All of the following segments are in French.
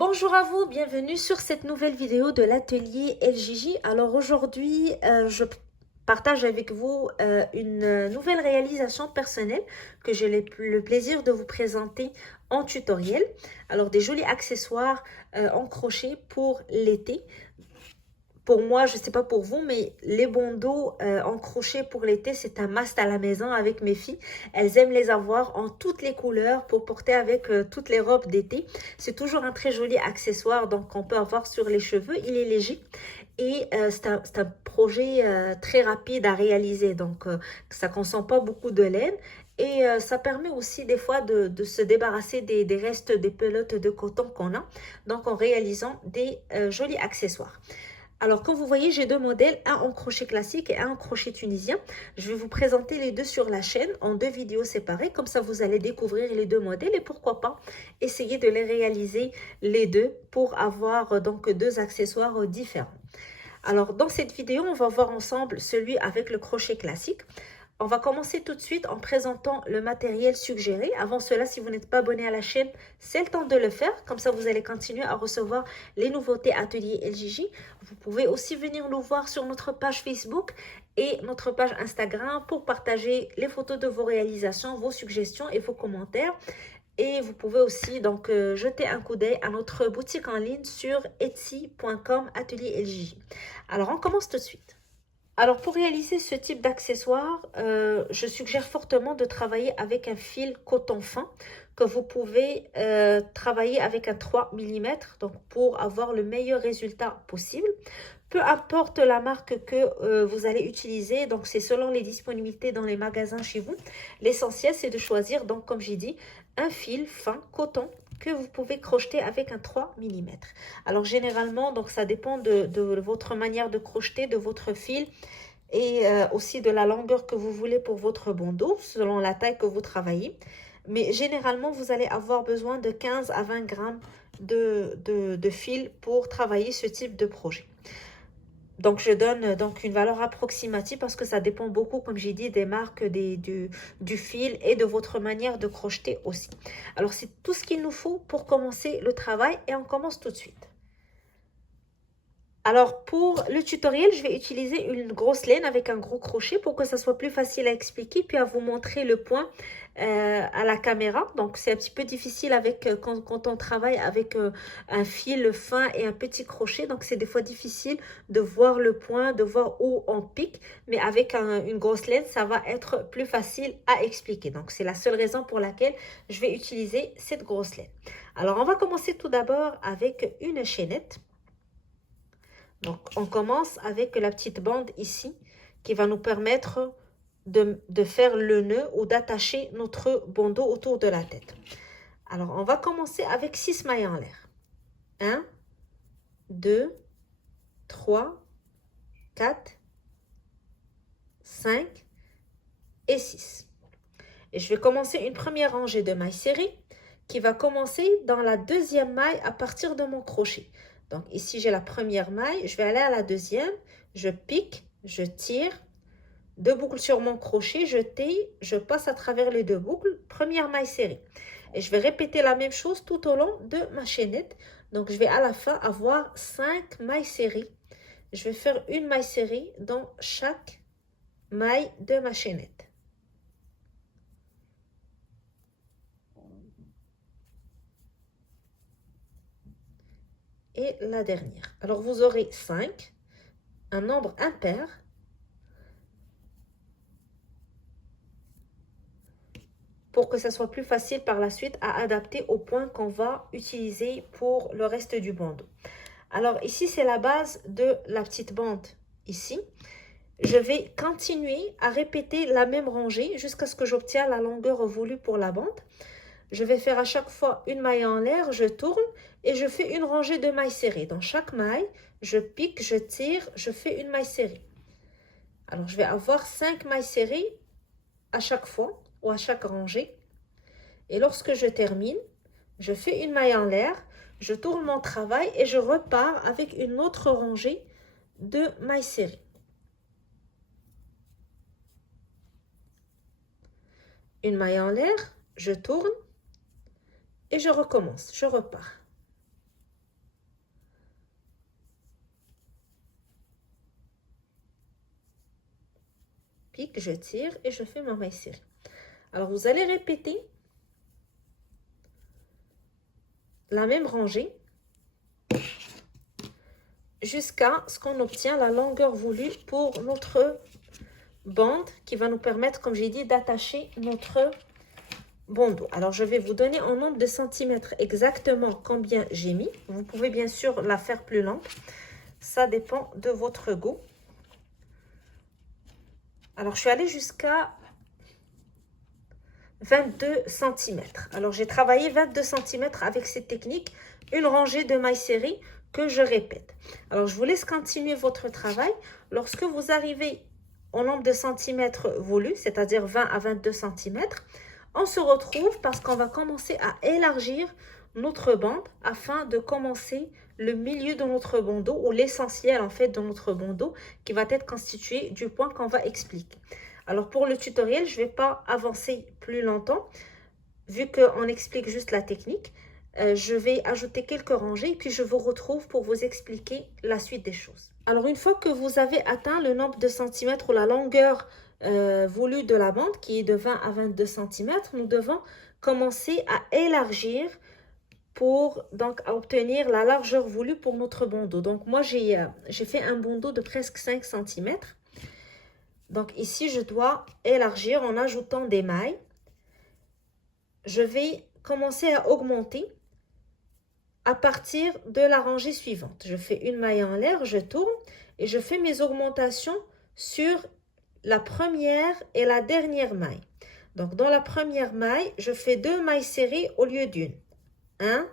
Bonjour à vous, bienvenue sur cette nouvelle vidéo de l'atelier LJJ. Alors aujourd'hui, je partage avec vous une nouvelle réalisation personnelle que j'ai le plaisir de vous présenter en tutoriel. Alors des jolis accessoires en crochet pour l'été. Pour moi, je ne sais pas pour vous, mais les bandeaux en crochet pour l'été, c'est un must à la maison avec mes filles. Elles aiment les avoir en toutes les couleurs pour porter avec toutes les robes d'été. C'est toujours un très joli accessoire donc on peut avoir sur les cheveux. Il est léger et c'est un projet très rapide à réaliser. Donc ça ne consomme pas beaucoup de laine. Et ça permet aussi des fois de se débarrasser des restes des pelotes de coton qu'on a. Donc en réalisant des jolis accessoires. Alors, comme vous voyez, j'ai deux modèles, un en crochet classique et un en crochet tunisien. Je vais vous présenter les deux sur la chaîne en deux vidéos séparées. Comme ça, vous allez découvrir les deux modèles et pourquoi pas essayer de les réaliser les deux pour avoir donc deux accessoires différents. Alors, dans cette vidéo, on va voir ensemble celui avec le crochet classique. On va commencer tout de suite en présentant le matériel suggéré. Avant cela, si vous n'êtes pas abonné à la chaîne, c'est le temps de le faire. Comme ça, vous allez continuer à recevoir les nouveautés Atelier LJJ. Vous pouvez aussi venir nous voir sur notre page Facebook et notre page Instagram pour partager les photos de vos réalisations, vos suggestions et vos commentaires. Et vous pouvez aussi donc jeter un coup d'œil à notre boutique en ligne sur etsy.com Atelier LJJ. Alors, on commence tout de suite. Alors, pour réaliser ce type d'accessoire, je suggère fortement de travailler avec un fil coton fin que vous pouvez travailler avec un 3 mm donc pour avoir le meilleur résultat possible. Peu importe la marque que vous allez utiliser, donc c'est selon les disponibilités dans les magasins chez vous. L'essentiel, c'est de choisir, donc comme j'ai dit, un fil fin coton que vous pouvez crocheter avec un 3 mm. Alors généralement, donc ça dépend de votre manière de crocheter, de votre fil et aussi de la longueur que vous voulez pour votre bandeau, selon la taille que vous travaillez. Mais généralement, vous allez avoir besoin de 15 à 20 grammes de fil pour travailler ce type de projet. Donc, je donne donc une valeur approximative parce que ça dépend beaucoup, comme j'ai dit, des marques, du fil et de votre manière de crocheter aussi. Alors, c'est tout ce qu'il nous faut pour commencer le travail et on commence tout de suite. Alors, pour le tutoriel, je vais utiliser une grosse laine avec un gros crochet pour que ça soit plus facile à expliquer, puis à vous montrer le point à la caméra. Donc, c'est un petit peu difficile avec quand on travaille avec un fil fin et un petit crochet. Donc, c'est des fois difficile de voir le point, de voir où on pique. Mais avec une grosse laine, ça va être plus facile à expliquer. Donc, c'est la seule raison pour laquelle je vais utiliser cette grosse laine. Alors, on va commencer tout d'abord avec une chaînette. Donc, on commence avec la petite bande ici qui va nous permettre de faire le nœud ou d'attacher notre bandeau autour de la tête. Alors, on va commencer avec 6 mailles en l'air. 1, 2, 3, 4, 5 et 6. Et je vais commencer une première rangée de mailles serrées qui va commencer dans la deuxième maille à partir de mon crochet. Donc ici, j'ai la première maille, je vais aller à la deuxième, je pique, je tire, deux boucles sur mon crochet, je taille, je passe à travers les deux boucles, première maille serrée. Et je vais répéter la même chose tout au long de ma chaînette. Donc je vais à la fin avoir 5 mailles serrées. Je vais faire une maille serrée dans chaque maille de ma chaînette. Et la dernière. Alors, vous aurez 5, un nombre impair. Pour que ça soit plus facile par la suite à adapter au point qu'on va utiliser pour le reste du bandeau. Alors, ici, c'est la base de la petite bande ici. Je vais continuer à répéter la même rangée jusqu'à ce que j'obtienne la longueur voulue pour la bande. Je vais faire à chaque fois une maille en l'air, je tourne et je fais une rangée de mailles serrées. Dans chaque maille, je pique, je tire, je fais une maille serrée. Alors, je vais avoir 5 mailles serrées à chaque fois ou à chaque rangée. Et lorsque je termine, je fais une maille en l'air, je tourne mon travail et je repars avec une autre rangée de mailles serrées. Une maille en l'air, je tourne et je recommence, je repars. pique, je tire et je fais ma maille serrée. Alors, vous allez répéter la même rangée jusqu'à ce qu'on obtient la longueur voulue pour notre bande qui va nous permettre, comme j'ai dit, d'attacher notre bandeau. Alors, je vais vous donner en nombre de centimètres exactement combien j'ai mis. Vous pouvez bien sûr la faire plus longue. Ça dépend de votre goût. Alors, je suis allée jusqu'à 22 cm. Alors, j'ai travaillé 22 cm avec cette technique, une rangée de mailles serrées que je répète. Alors, je vous laisse continuer votre travail. Lorsque vous arrivez au nombre de centimètres voulu, c'est-à-dire 20 à 22 cm, on se retrouve parce qu'on va commencer à élargir notre bande afin de commencer le milieu de notre bandeau ou l'essentiel en fait de notre bandeau qui va être constitué du point qu'on va expliquer. Alors pour le tutoriel, je ne vais pas avancer plus longtemps vu qu'on explique juste la technique. Je vais ajouter quelques rangées puis je vous retrouve pour vous expliquer la suite des choses. Alors une fois que vous avez atteint le nombre de centimètres ou la longueur voulue de la bande qui est de 20 à 22 cm, nous devons commencer à élargir pour donc obtenir la largeur voulue pour notre bandeau. Donc moi j'ai fait un bandeau de presque 5 cm. Donc ici je dois élargir en ajoutant des mailles. Je vais commencer à augmenter à partir de la rangée suivante. Je fais une maille en l'air, je tourne et je fais mes augmentations sur la première et la dernière maille. Donc dans la première maille, je fais 2 mailles serrées au lieu d'une. 1,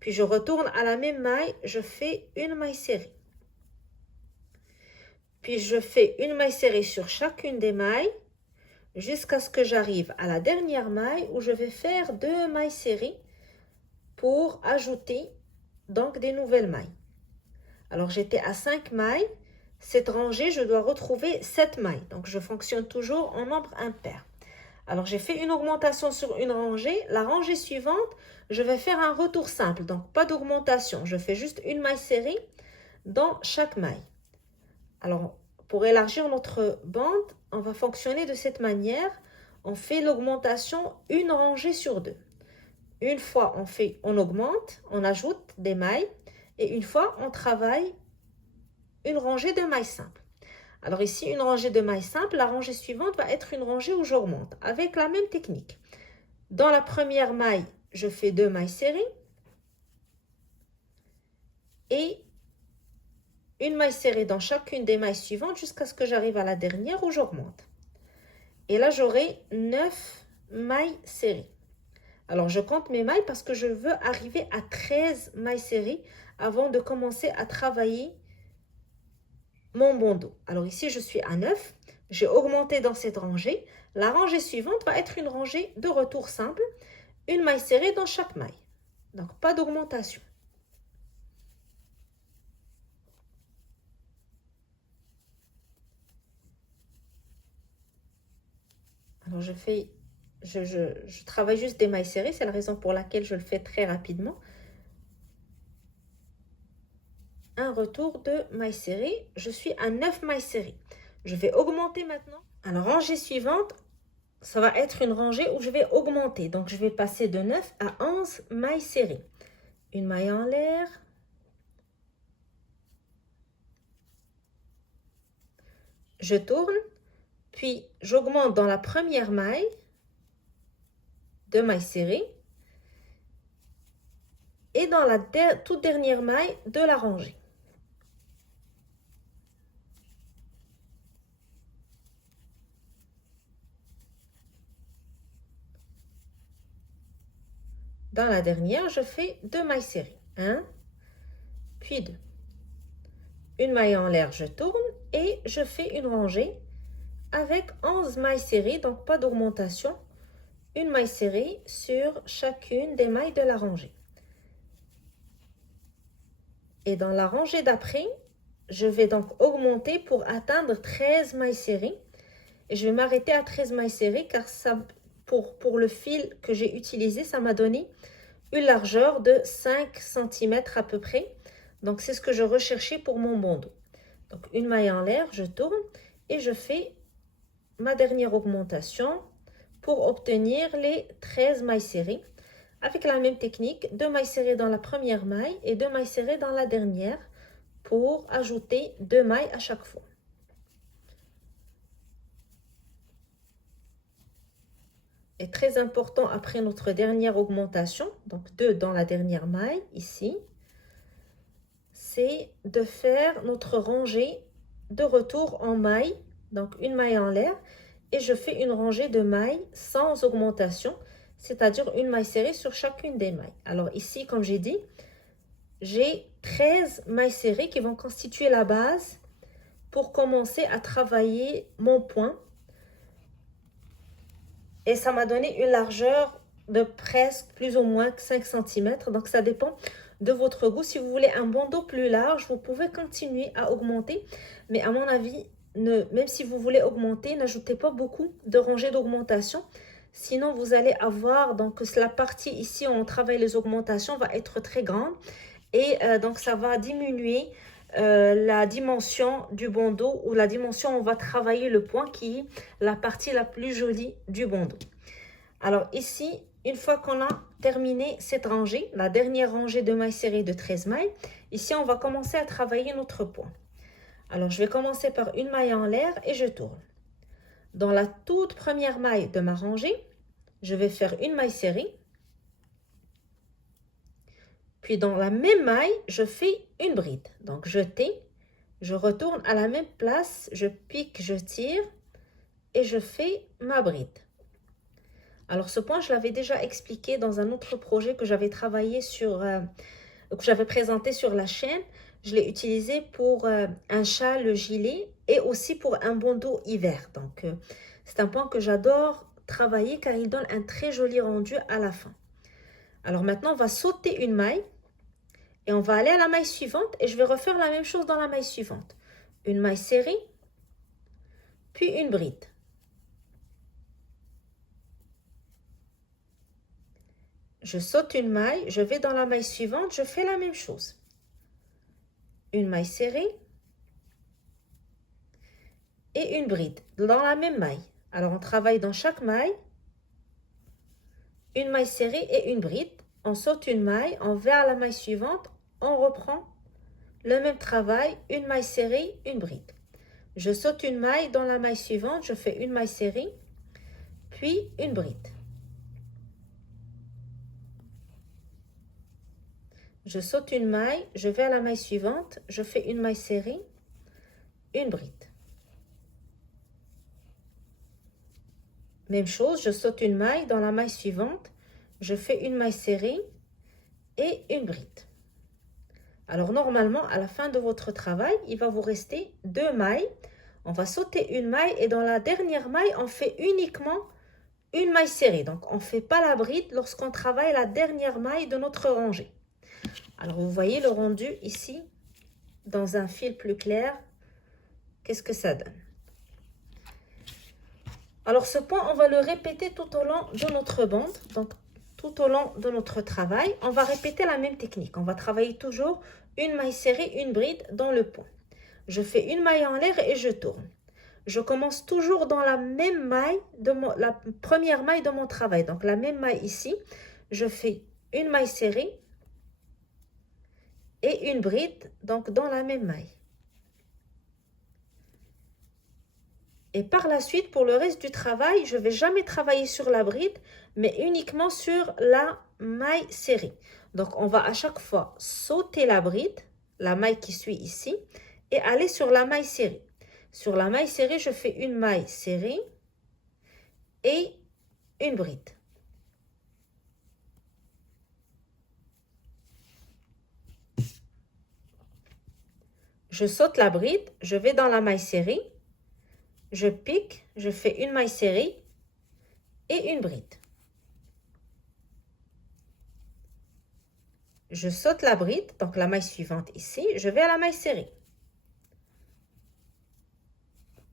puis je retourne à la même maille, je fais une maille serrée. Puis je fais une maille serrée sur chacune des mailles jusqu'à ce que j'arrive à la dernière maille où je vais faire 2 mailles serrées pour ajouter donc des nouvelles mailles. Alors j'étais à 5 mailles, cette rangée je dois retrouver 7 mailles, donc je fonctionne toujours en nombre impair. Alors j'ai fait une augmentation sur une rangée, la rangée suivante je vais faire un retour simple, donc pas d'augmentation, je fais juste une maille serrée dans chaque maille. Alors pour élargir notre bande, on va fonctionner de cette manière, on fait l'augmentation une rangée sur deux. Une fois on augmente, on ajoute des mailles et une fois on travaille une rangée de mailles simples. Alors ici une rangée de mailles simples, la rangée suivante va être une rangée où j'augmente avec la même technique. Dans la première maille, je fais 2 mailles serrées et une maille serrée dans chacune des mailles suivantes jusqu'à ce que j'arrive à la dernière où j'augmente. Et là j'aurai 9 mailles serrées. Alors, je compte mes mailles parce que je veux arriver à 13 mailles serrées avant de commencer à travailler mon bandeau. Alors ici, je suis à 9. J'ai augmenté dans cette rangée. La rangée suivante va être une rangée de retour simple. Une maille serrée dans chaque maille. Donc, pas d'augmentation. Alors, je travaille juste des mailles serrées, c'est la raison pour laquelle je le fais très rapidement. Un retour de mailles serrées, je suis à 9 mailles serrées. Je vais augmenter maintenant. Alors, rangée suivante, ça va être une rangée où je vais augmenter. Donc, je vais passer de 9 à 11 mailles serrées. Une maille en l'air. Je tourne, puis j'augmente dans la première maille. 2 mailles serrées et dans la toute dernière maille de la rangée. Dans la dernière, je fais 2 mailles serrées. 1, puis 2. Une maille en l'air, je tourne et je fais une rangée avec 11 mailles serrées, donc pas d'augmentation. Une maille serrée sur chacune des mailles de la rangée. Et dans la rangée d'après, je vais donc augmenter pour atteindre 13 mailles serrées. Et je vais m'arrêter à 13 mailles serrées car ça, pour le fil que j'ai utilisé, ça m'a donné une largeur de 5 cm à peu près. Donc, c'est ce que je recherchais pour mon bandeau. Donc, une maille en l'air, je tourne et je fais ma dernière augmentation pour obtenir les 13 mailles serrées. Avec la même technique, 2 mailles serrées dans la première maille et 2 mailles serrées dans la dernière pour ajouter 2 mailles à chaque fois. Et très important après notre dernière augmentation, donc 2 dans la dernière maille ici, c'est de faire notre rangée de retour en maille, donc une maille en l'air, et je fais une rangée de mailles sans augmentation, c'est-à-dire une maille serrée sur chacune des mailles. Alors ici, comme j'ai dit, j'ai 13 mailles serrées qui vont constituer la base pour commencer à travailler mon point. Et ça m'a donné une largeur de presque plus ou moins 5 cm. Donc ça dépend de votre goût. Si vous voulez un bandeau plus large, vous pouvez continuer à augmenter. Mais à mon avis, même si vous voulez augmenter, n'ajoutez pas beaucoup de rangées d'augmentation. Sinon, vous allez avoir, donc la partie ici où on travaille les augmentations va être très grande. Et donc ça va diminuer la dimension du bandeau ou la dimension où on va travailler le point qui est la partie la plus jolie du bandeau. Alors ici, une fois qu'on a terminé cette rangée, la dernière rangée de mailles serrées de 13 mailles, ici on va commencer à travailler notre point. Alors je vais commencer par une maille en l'air et je tourne. Dans la toute première maille de ma rangée, je vais faire une maille serrée. Puis dans la même maille, je fais une bride. Donc jeter, je retourne à la même place, je pique, je tire et je fais ma bride. Alors ce point, je l'avais déjà expliqué dans un autre projet que j'avais travaillé sur, que j'avais présenté sur la chaîne. Je l'ai utilisé pour un châle gilet et aussi pour un bandeau hiver. Donc c'est un point que j'adore travailler car il donne un très joli rendu à la fin. Alors maintenant, on va sauter une maille et on va aller à la maille suivante et je vais refaire la même chose dans la maille suivante. Une maille serrée, puis une bride. Je saute une maille, je vais dans la maille suivante, je fais la même chose. Une maille serrée et une bride dans la même maille. Alors on travaille dans chaque maille, une maille serrée et une bride. On saute une maille, on va à la maille suivante, on reprend le même travail, une maille serrée, une bride. Je saute une maille, dans la maille suivante, je fais une maille serrée, puis une bride. Je saute une maille, je vais à la maille suivante, je fais une maille serrée, une bride. Même chose, je saute une maille, dans la maille suivante, je fais une maille serrée et une bride. Alors normalement, à la fin de votre travail, il va vous rester 2 mailles. On va sauter une maille et dans la dernière maille, on fait uniquement une maille serrée. Donc on ne fait pas la bride lorsqu'on travaille la dernière maille de notre rangée. Alors vous voyez le rendu ici, dans un fil plus clair, qu'est-ce que ça donne? Alors ce point, on va le répéter tout au long de notre bande. Donc tout au long de notre travail, on va répéter la même technique. On va travailler toujours une maille serrée, une bride dans le point. Je fais une maille en l'air et je tourne. Je commence toujours dans la même maille, la première maille de mon travail. Donc la même maille ici, je fais une maille serrée et une bride, donc dans la même maille. Et par la suite, pour le reste du travail, je ne vais jamais travailler sur la bride, mais uniquement sur la maille serrée. Donc, on va à chaque fois sauter la bride, la maille qui suit ici, et aller sur la maille serrée. Sur la maille serrée, je fais une maille serrée et une bride. Je saute la bride, je vais dans la maille serrée, je pique, je fais une maille serrée et une bride. Je saute la bride, donc la maille suivante ici, je vais à la maille serrée.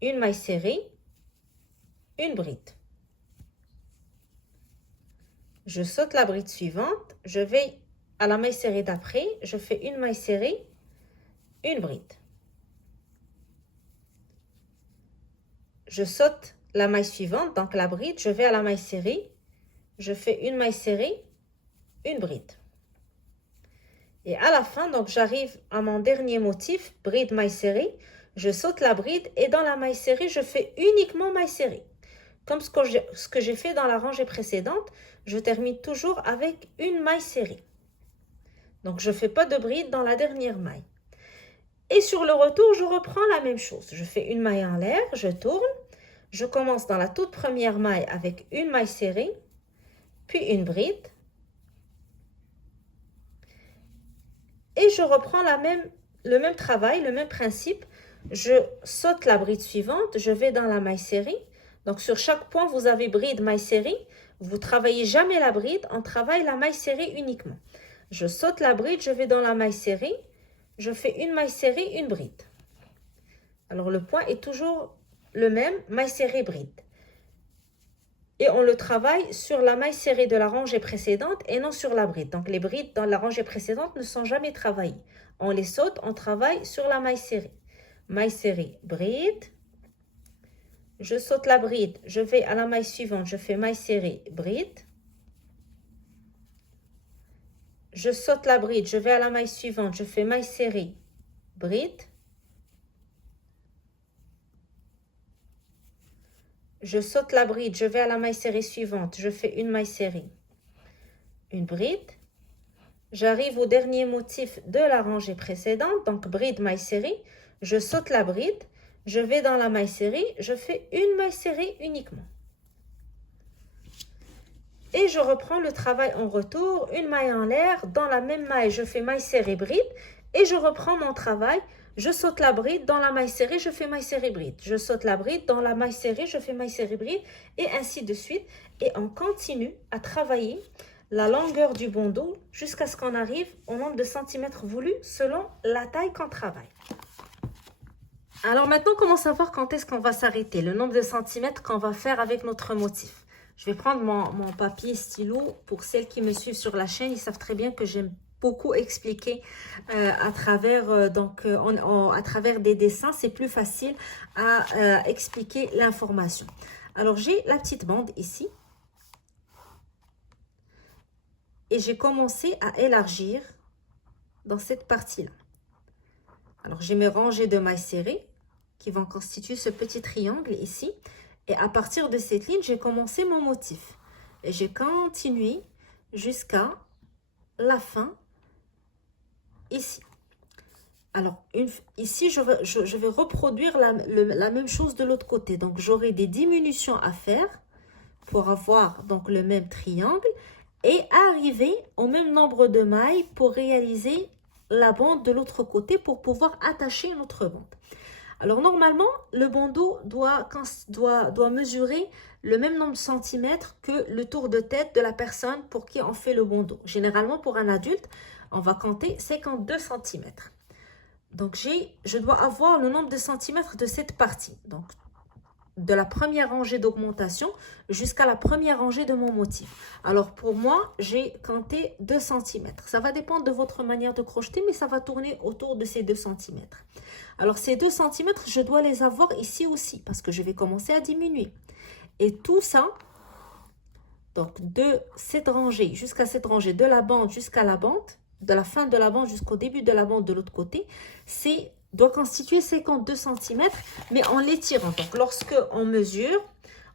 Une maille serrée, une bride. Je saute la bride suivante, je vais à la maille serrée d'après, je fais une maille serrée, une bride. Je saute la maille suivante, donc la bride, je vais à la maille serrée, je fais une maille serrée, une bride. Et à la fin, donc j'arrive à mon dernier motif, bride, maille serrée, je saute la bride et dans la maille serrée, je fais uniquement maille serrée. Comme ce que j'ai fait dans la rangée précédente, je termine toujours avec une maille serrée. Donc je ne fais pas de bride dans la dernière maille. Et sur le retour, je reprends la même chose. Je fais une maille en l'air, je tourne. Je commence dans la toute première maille avec une maille serrée, puis une bride. Et je reprends le même travail, le même principe. Je saute la bride suivante, je vais dans la maille serrée. Donc sur chaque point, vous avez bride, maille serrée. Vous ne travaillez jamais la bride, on travaille la maille serrée uniquement. Je saute la bride, je vais dans la maille serrée. Je fais une maille serrée, une bride. Alors le point est toujours le même, maille serrée, bride. Et on le travaille sur la maille serrée de la rangée précédente et non sur la bride. Donc les brides dans la rangée précédente ne sont jamais travaillées. On les saute, on travaille sur la maille serrée. Maille serrée, bride. Je saute la bride, je vais à la maille suivante, je fais maille serrée, bride. Je saute la bride, je vais à la maille suivante, je fais maille serrée, bride. Je saute la bride, je vais à la maille serrée suivante, je fais une maille serrée, une bride. J'arrive au dernier motif de la rangée précédente, donc bride, maille serrée. Je saute la bride, je vais dans la maille serrée, je fais une maille serrée uniquement. Et je reprends le travail en retour, une maille en l'air, dans la même maille, je fais maille serrée, bride, et je reprends mon travail. Je saute la bride, dans la maille serrée, je fais maille serrée, bride. Je saute la bride, dans la maille serrée, je fais maille serrée, bride, et ainsi de suite. Et on continue à travailler la longueur du bandeau jusqu'à ce qu'on arrive au nombre de centimètres voulu selon la taille qu'on travaille. Alors maintenant, comment savoir quand est-ce qu'on va s'arrêter? Le nombre de centimètres qu'on va faire avec notre motif. Je vais prendre mon papier stylo. Pour celles qui me suivent sur la chaîne, ils savent très bien que j'aime beaucoup expliquer à travers, à travers des dessins. C'est plus facile à expliquer l'information. Alors, j'ai la petite bande ici. Et j'ai commencé à élargir dans cette partie-là. Alors, j'ai mes rangées de mailles serrées qui vont constituer ce petit triangle ici. Et à partir de cette ligne, j'ai commencé mon motif. Et j'ai continué jusqu'à la fin ici. Alors, ici, je vais reproduire la même chose de l'autre côté. Donc, j'aurai des diminutions à faire pour avoir donc le même triangle et arriver au même nombre de mailles pour réaliser la bande de l'autre côté pour pouvoir attacher notre bande. Alors, normalement, le bandeau doit mesurer le même nombre de centimètres que le tour de tête de la personne pour qui on fait le bandeau. Généralement, pour un adulte, on va compter 52 cm. Donc, je dois avoir le nombre de centimètres de cette partie. Donc, de la première rangée d'augmentation jusqu'à la première rangée de mon motif. Alors, pour moi, j'ai compté 2 cm. Ça va dépendre de votre manière de crocheter, mais ça va tourner autour de ces 2 cm. Alors, ces 2 cm, je dois les avoir ici aussi parce que je vais commencer à diminuer. Et tout ça, donc de cette rangée jusqu'à cette rangée, de la bande jusqu'à la bande, de la fin de la bande jusqu'au début de la bande de l'autre côté, doit constituer 52 cm, mais en l'étirant. Donc, lorsque on mesure,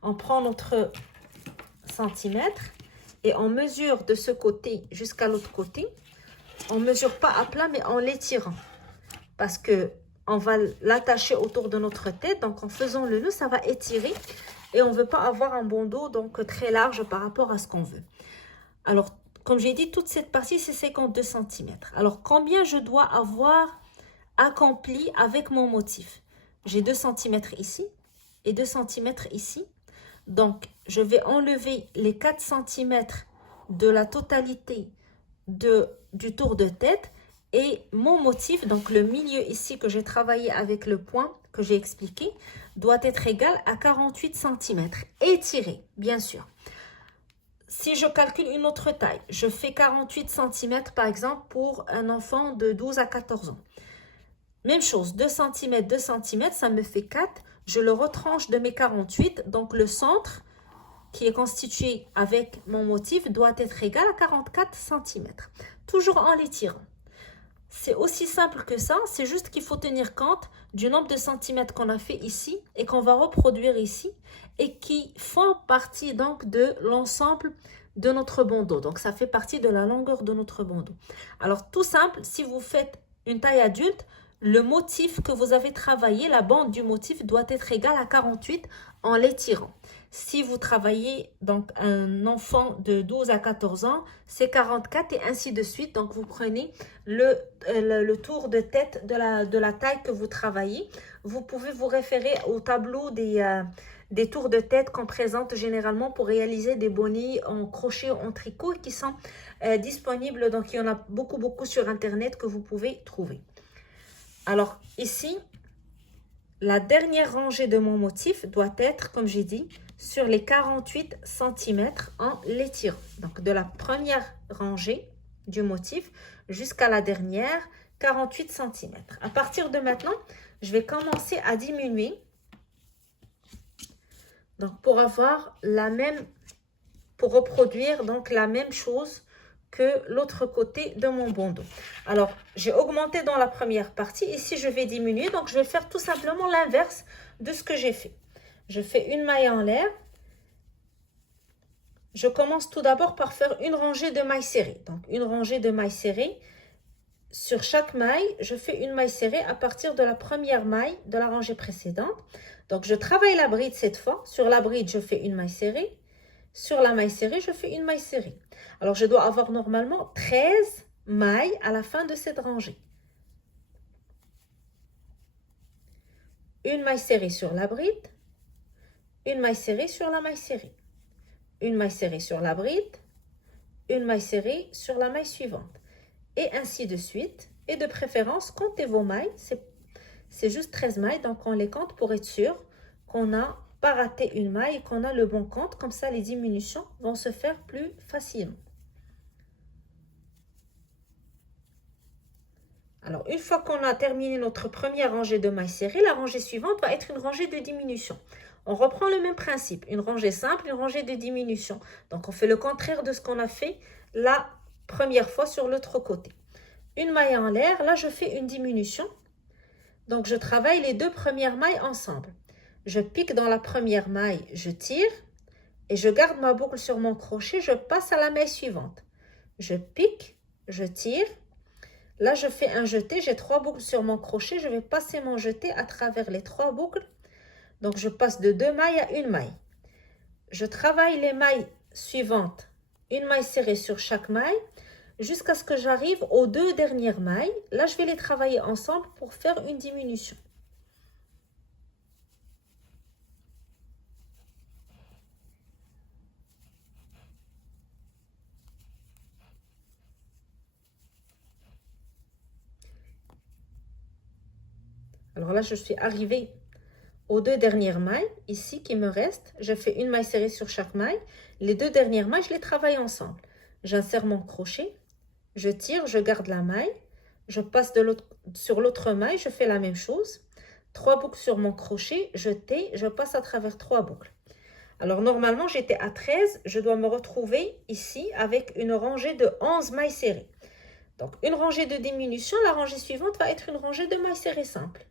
on prend notre centimètre et on mesure de ce côté jusqu'à l'autre côté. On ne mesure pas à plat, mais en l'étirant. Parce que on va l'attacher autour de notre tête. Donc, en faisant le nœud, ça va étirer. Et on ne veut pas avoir un bandeau donc très large par rapport à ce qu'on veut. Alors, comme j'ai dit, toute cette partie, c'est 52 cm. Alors, combien je dois avoir accompli avec mon motif? J'ai 2 cm ici et 2 cm ici. Donc, je vais enlever les 4 cm de la totalité du tour de tête. Et mon motif, donc le milieu ici que j'ai travaillé avec le point que j'ai expliqué, doit être égal à 48 cm. Étiré, bien sûr. Si je calcule une autre taille, je fais 48 cm par exemple pour un enfant de 12 à 14 ans. Même chose, 2 cm, 2 cm, ça me fait 4. je le retranche de mes 48. Donc, le centre qui est constitué avec mon motif doit être égal à 44 cm. Toujours en l'étirant. C'est aussi simple que ça, c'est juste qu'il faut tenir compte du nombre de centimètres qu'on a fait ici et qu'on va reproduire ici et qui font partie donc de l'ensemble de notre bandeau. Donc ça fait partie de la longueur de notre bandeau. Alors tout simple, si vous faites une taille adulte, le motif que vous avez travaillé, la bande du motif doit être égale à 48 en l'étirant. Si vous travaillez donc un enfant de 12 à 14 ans, c'est 44 et ainsi de suite. Donc vous prenez le tour de tête de la taille que vous travaillez. Vous pouvez vous référer au tableau des tours de tête qu'on présente généralement pour réaliser des bonnets en crochet ou en tricot qui sont disponibles. Donc il y en a beaucoup sur internet que vous pouvez trouver. Alors ici, la dernière rangée de mon motif doit être, comme j'ai dit, sur les 48 cm en l'étirant. Donc de la première rangée du motif jusqu'à la dernière, 48 cm. À partir de maintenant, je vais commencer à diminuer. Donc pour avoir pour reproduire donc la même chose que l'autre côté de mon bandeau. Alors, j'ai augmenté dans la première partie. Ici, je vais diminuer. Donc, je vais faire tout simplement l'inverse de ce que j'ai fait. Je fais une maille en l'air. Je commence tout d'abord par faire une rangée de mailles serrées. Donc, une rangée de mailles serrées. Sur chaque maille, je fais une maille serrée à partir de la première maille de la rangée précédente. Donc, je travaille la bride cette fois. Sur la bride, je fais une maille serrée. Sur la maille serrée, je fais une maille serrée. Alors, je dois avoir normalement 13 mailles à la fin de cette rangée. Une maille serrée sur la bride, une maille serrée sur la maille serrée, une maille serrée sur la bride, une maille serrée sur la maille suivante. Et ainsi de suite. Et de préférence, comptez vos mailles. C'est juste 13 mailles, donc on les compte pour être sûr qu'on n'a pas raté une maille et qu'on a le bon compte. Comme ça, les diminutions vont se faire plus facilement. Alors, une fois qu'on a terminé notre première rangée de mailles serrées, la rangée suivante va être une rangée de diminution. On reprend le même principe, une rangée simple, une rangée de diminution. Donc, on fait le contraire de ce qu'on a fait la première fois sur l'autre côté. Une maille en l'air, là, je fais une diminution. Donc, je travaille les deux premières mailles ensemble. Je pique dans la première maille, je tire et je garde ma boucle sur mon crochet, je passe à la maille suivante. Je pique, je tire. Là, je fais un jeté, j'ai 3 boucles sur mon crochet, je vais passer mon jeté à travers les 3 boucles. Donc, je passe de 2 mailles à une maille. Je travaille les mailles suivantes, une maille serrée sur chaque maille, jusqu'à ce que j'arrive aux 2 dernières mailles. Là, je vais les travailler ensemble pour faire une diminution. Alors là, je suis arrivée aux 2 dernières mailles, ici, qui me restent. Je fais une maille serrée sur chaque maille. Les 2 dernières mailles, je les travaille ensemble. J'insère mon crochet, je tire, je garde la maille. Je passe sur l'autre maille, je fais la même chose. 3 boucles sur mon crochet, je passe à travers 3 boucles. Alors, normalement, j'étais à 13. Je dois me retrouver ici avec une rangée de 11 mailles serrées. Donc, une rangée de diminution. La rangée suivante va être une rangée de mailles serrées simples.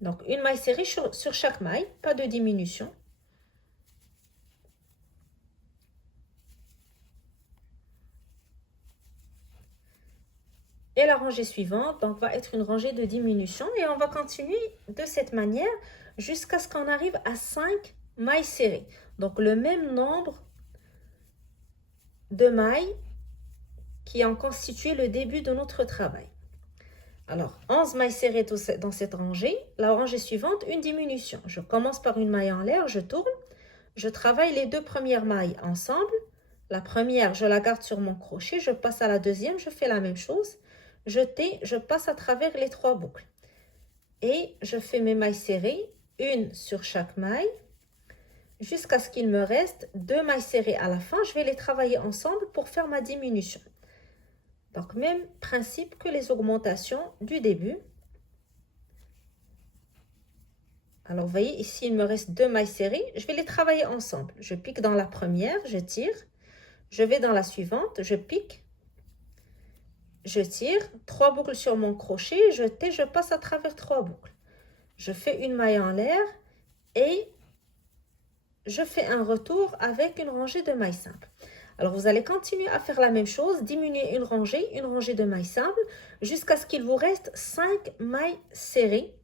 Donc, une maille serrée sur chaque maille, pas de diminution. Et la rangée suivante donc, va être une rangée de diminution. Et on va continuer de cette manière jusqu'à ce qu'on arrive à 5 mailles serrées. Donc, le même nombre de mailles qui ont constitué le début de notre travail. Alors, 11 mailles serrées dans cette rangée. La rangée suivante, une diminution. Je commence par une maille en l'air, je tourne. Je travaille les 2 premières mailles ensemble. La première, je la garde sur mon crochet. Je passe à la deuxième, je fais la même chose. Jeté, je passe à travers les 3 boucles. Et je fais mes mailles serrées, une sur chaque maille, jusqu'à ce qu'il me reste 2 mailles serrées à la fin. Je vais les travailler ensemble pour faire ma diminution. Donc, même principe que les augmentations du début. Alors, vous voyez, ici, il me reste 2 mailles serrées. Je vais les travailler ensemble. Je pique dans la première, je tire. Je vais dans la suivante, je pique. Je tire. 3 boucles sur mon crochet. Je passe à travers 3 boucles. Je fais une maille en l'air et je fais un retour avec une rangée de mailles simples. Alors, vous allez continuer à faire la même chose, diminuer une rangée de mailles simples, jusqu'à ce qu'il vous reste 5 mailles serrées.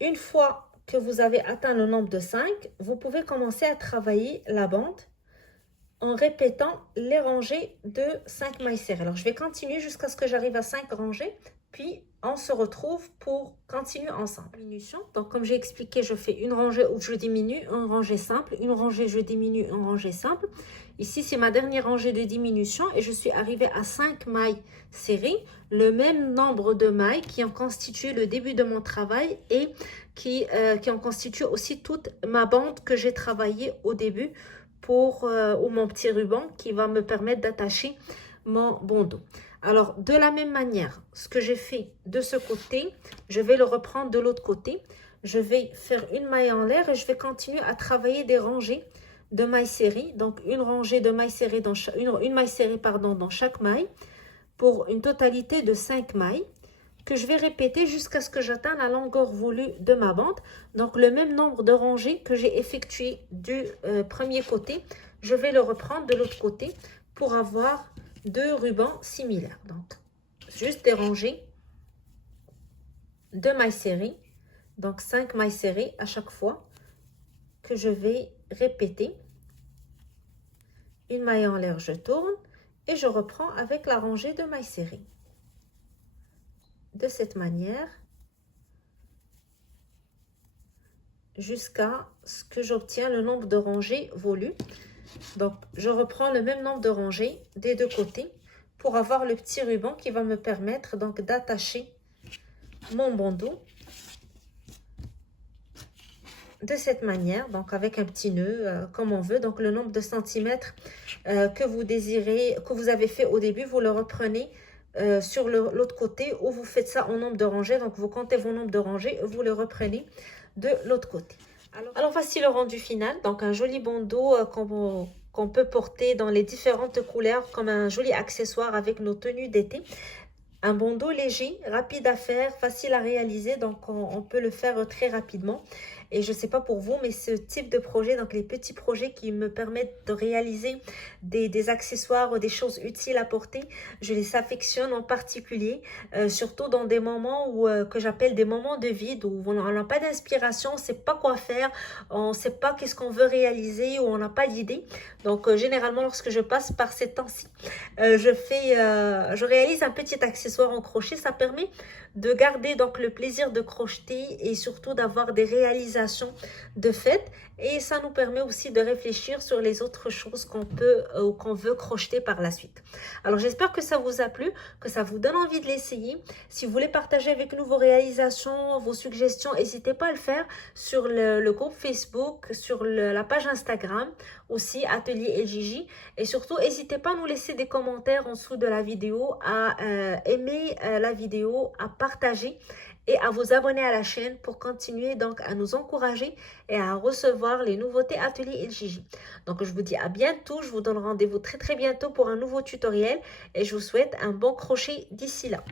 Une fois que vous avez atteint le nombre de 5, vous pouvez commencer à travailler la bande en répétant les rangées de 5 mailles serrées. Alors, je vais continuer jusqu'à ce que j'arrive à 5 rangées, puis on se retrouve pour continuer ensemble. Diminution. Donc, comme j'ai expliqué, je fais une rangée où je diminue, une rangée simple, une rangée, je diminue, une rangée simple. Ici, c'est ma dernière rangée de diminution et je suis arrivée à 5 mailles serrées, le même nombre de mailles qui en constitue le début de mon travail et qui en constitue aussi toute ma bande que j'ai travaillée au début ou mon petit ruban qui va me permettre d'attacher mon bandeau. Alors, de la même manière, ce que j'ai fait de ce côté, je vais le reprendre de l'autre côté. Je vais faire une maille en l'air et je vais continuer à travailler des rangées de mailles serrées. Donc, une rangée de mailles serrées une maille serrée dans chaque maille pour une totalité de 5 mailles que je vais répéter jusqu'à ce que j'atteigne la longueur voulue de ma bande. Donc, le même nombre de rangées que j'ai effectué du premier côté, je vais le reprendre de l'autre côté pour avoir 2 rubans similaires. Donc, juste des rangées de mailles serrées. Donc, 5 mailles serrées à chaque fois que je vais répéter. Une maille en l'air, je tourne et je reprends avec la rangée de mailles serrées. De cette manière jusqu'à ce que j'obtiens le nombre de rangées voulues. Donc, je reprends le même nombre de rangées des deux côtés pour avoir le petit ruban qui va me permettre donc d'attacher mon bandeau de cette manière, donc avec un petit nœud comme on veut. Donc, le nombre de centimètres que vous désirez, que vous avez fait au début, vous le reprenez sur l'autre côté ou vous faites ça en nombre de rangées. Donc, vous comptez vos nombres de rangées, vous le reprenez de l'autre côté. Alors, voici le rendu final. Donc, un joli bandeau qu'on peut porter dans les différentes couleurs comme un joli accessoire avec nos tenues d'été. Un bandeau léger, rapide à faire, facile à réaliser, donc on peut le faire très rapidement. Et je ne sais pas pour vous, mais ce type de projet, donc les petits projets qui me permettent de réaliser des accessoires ou des choses utiles à porter, je les affectionne en particulier, surtout dans des moments que j'appelle des moments de vide, où on n'a pas d'inspiration, on ne sait pas quoi faire, on ne sait pas qu'est-ce qu'on veut réaliser, ou on n'a pas d'idée. Donc généralement, lorsque je passe par ces temps-ci, je réalise un petit accessoire en crochet. Ça permet de garder donc le plaisir de crocheter et surtout d'avoir des réalisations de fait, et ça nous permet aussi de réfléchir sur les autres choses qu'on peut ou qu'on veut crocheter par la suite. Alors j'espère que ça vous a plu, que ça vous donne envie de l'essayer. Si vous voulez partager avec nous vos réalisations, vos suggestions, n'hésitez pas à le faire sur le groupe Facebook, sur la page Instagram aussi, Atelier LJJ, et surtout n'hésitez pas à nous laisser des commentaires en dessous de la vidéo, à aimer la vidéo, à partager et à vous abonner à la chaîne pour continuer donc à nous encourager et à recevoir les nouveautés Atelier LJJ. Donc je vous dis à bientôt, je vous donne rendez-vous très bientôt pour un nouveau tutoriel et je vous souhaite un bon crochet d'ici là.